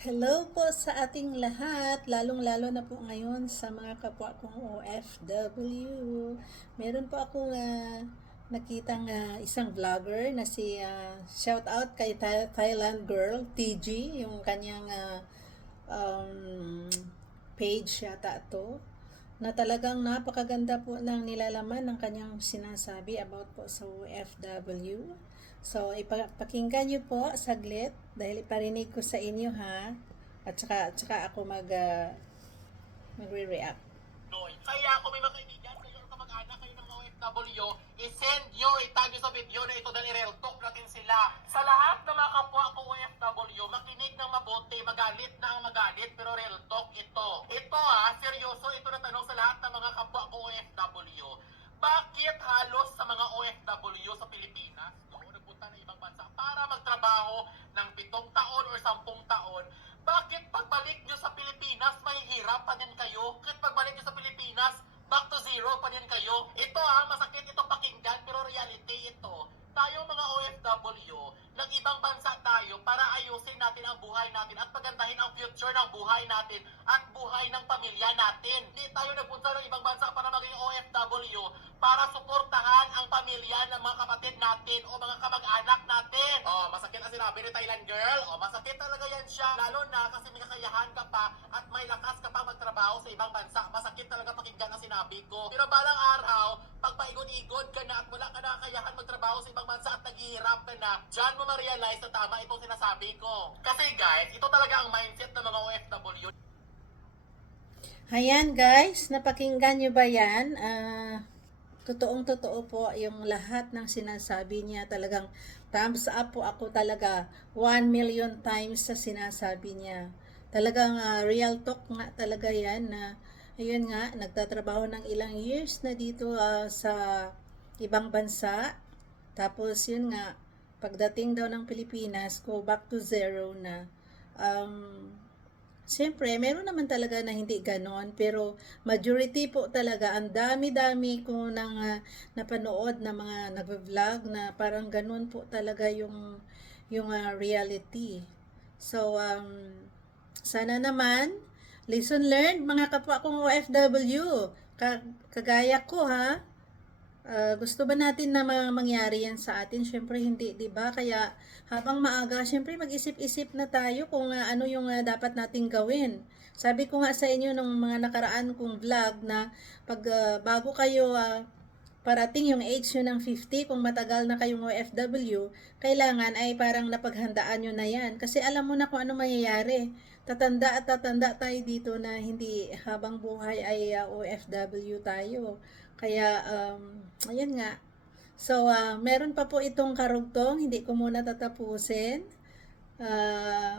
Hello po sa ating lahat, lalong-lalo na po ngayon sa mga kapwa kong OFW. Meron po akong nakitang isang vlogger na si shout out kay Thailand Girl, TG, yung kanyang page yata to, na talagang napakaganda po ng nilalaman ng kanyang sinasabi about po sa OFW. So, ipakinggan nyo po saglit dahil iparinig ko sa inyo ha. At saka ako magre-react. Kaya kung may mga kaibigan kayo o kamag-anak kayo ng mga OFW, i-send nyo, itag nyo sa video na ito dahil i-real talk natin sila. Sa lahat ng mga kapwa ko OFW, makinig ng mabuti, magalit na ang magalit, pero real talk ito. Ito seryoso, ito na tanong sa lahat ng mga kapwa ko OFW. Bakit halos sa mga OFW sa Pilipinas, nagpunta ng ibang bansa para magtrabaho ng 7 taon or 10 taon, bakit pagbalik nyo sa Pilipinas, may hirap pa din kayo? Bakit pagbalik nyo sa Pilipinas, back to zero pa din kayo? Ito masakit itong pakinggan, pero reality ito. Tayo mga OFW, ng ibang bansa tayo para ayusin natin ang buhay natin at pagandahin ang future ng buhay natin at buhay ng pamilya natin. Hindi tayo nagpunta ng ibang bansa para maging OFW para suportahan ang pamilya ng mga kapatid natin o mga kamag-anak natin. Masakit ang sinabi ni Thailand Girl. Masakit talaga yan siya. Lalo na kasi may kakayahan ka pa at may lakas ka pa magtrabaho sa ibang bansa. Masakit talaga pakinggan ang sinabi ko. Pero balang araw, pag paigod-igod ka na at wala ka na kakayahan magtrabaho sa ibang bansa at naghihirap ka na, dyan mo ma-realize na tama itong sinasabi ko. Kasi guys, ito talaga ang mindset ng mga OFW. Ayan guys, napakinggan nyo ba yan? Totoong-totoo po yung lahat ng sinasabi niya. Talagang thumbs up po ako talaga 1,000,000 times sa sinasabi niya. Talagang real talk nga talaga yan na ayun nga, nagtatrabaho ng ilang years na dito sa ibang bansa. Tapos yun nga, pagdating daw ng Pilipinas, go back to zero na. Siyempre, meron naman talaga na hindi ganon, pero majority po talaga, ang dami-dami ko nang napanood na mga nagvo-vlog na parang ganon po talaga yung reality. So, sana naman, lesson learned mga kapwa kong OFW, kagaya ko ha, gusto ba natin na mangyari yan sa atin? Syempre hindi, 'di ba? Kaya habang maaga, syempre mag-isip-isip na tayo kung ano yung dapat nating gawin. Sabi ko nga sa inyo nung mga nakaraan kong vlog na pag bago kayo parating yung age nyo ng 50, kung matagal na kayong OFW, kailangan ay parang napaghandaan nyo na yan. Kasi alam mo na kung ano mangyayari. Tatanda at tatanda tayo dito na hindi habang buhay ay OFW tayo. Kaya, ayan nga. So, meron pa po itong karugtong, hindi ko muna tatapusin.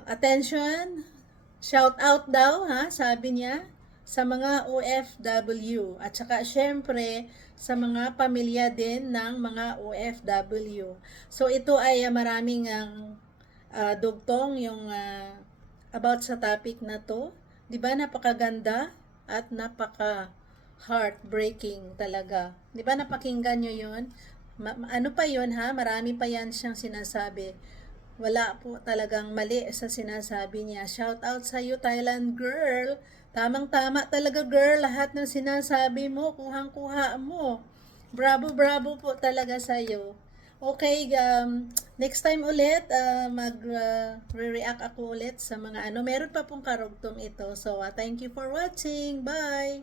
Attention, shout out daw, sabi niya, sa mga OFW. At saka, syempre, sa mga pamilya din ng mga OFW. So, ito ay maraming dugtong yung about sa topic na to. 'Di ba napakaganda at heartbreaking talaga. 'Di ba napakinggan nyo 'yon? Ano pa 'yon Marami pa 'yan siyang sinasabi. Wala po talagang mali sa sinasabi niya. Shout out sa iyo, Thailand Girl. Tamang-tama talaga, girl. Lahat ng sinasabi mo, kuhang-kuha mo. Bravo, bravo po talaga sa iyo. Okay, next time ulit, mag-react ako ulit sa mga ano. Meron pa pong karugtong ito. So, thank you for watching. Bye!